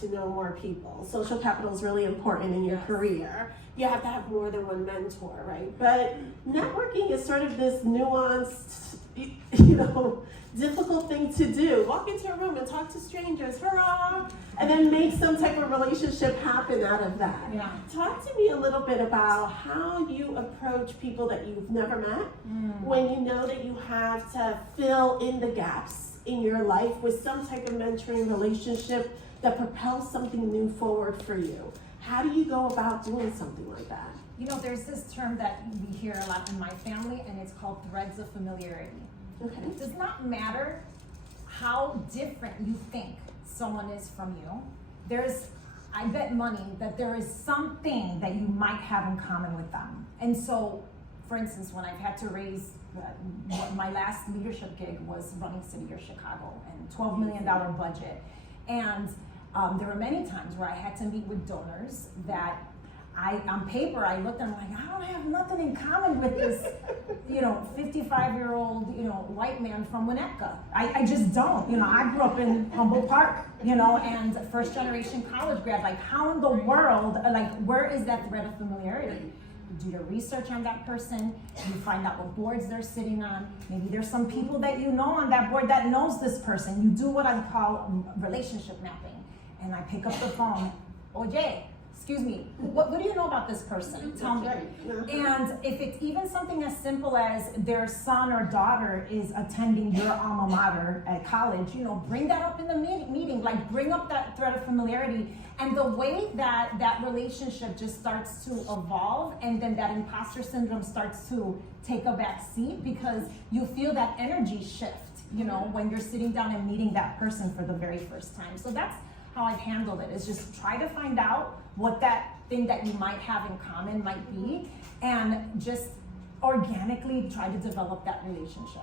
to know more people. Social capital is really important in your career. You have to have more than one mentor, right? But networking is sort of this nuanced, difficult thing to do. Walk into a room and talk to strangers, hurrah, and then make some type of relationship happen out of that. Yeah. Talk to me a little bit about how you approach people that you've never met when you know that you have to fill in the gaps in your life with some type of mentoring relationship that propels something new forward for you. How do you go about doing something like that? There's this term that we hear a lot in my family, and it's called threads of familiarity. Okay. It does not matter how different you think someone is from you. I bet money that there is something that you might have in common with them. And so, for instance, when I've had to raise, my last leadership gig was running City of Chicago and $12 million budget. And there were many times where I had to meet with donors that on paper, I looked and I'm like, I don't have nothing in common with this, 55-year-old, white man from Winnetka. I just don't. I grew up in Humboldt Park, and first generation college grad. Like, how in the world, where is that thread of familiarity? You do your research on that person, you find out what boards they're sitting on. Maybe there's some people that you know on that board that knows this person. You do what I call relationship mapping. And I pick up the phone, Jay, excuse me, what do you know about this person? Tell me. And if it's even something as simple as their son or daughter is attending your alma mater at college, bring that up in the meeting, bring up that thread of familiarity. And the way that relationship just starts to evolve, and then that imposter syndrome starts to take a back seat because you feel that energy shift, when you're sitting down and meeting that person for the very first time. So that's how I've handled it, is just try to find out what that thing that you might have in common might be, and just organically try to develop that relationship.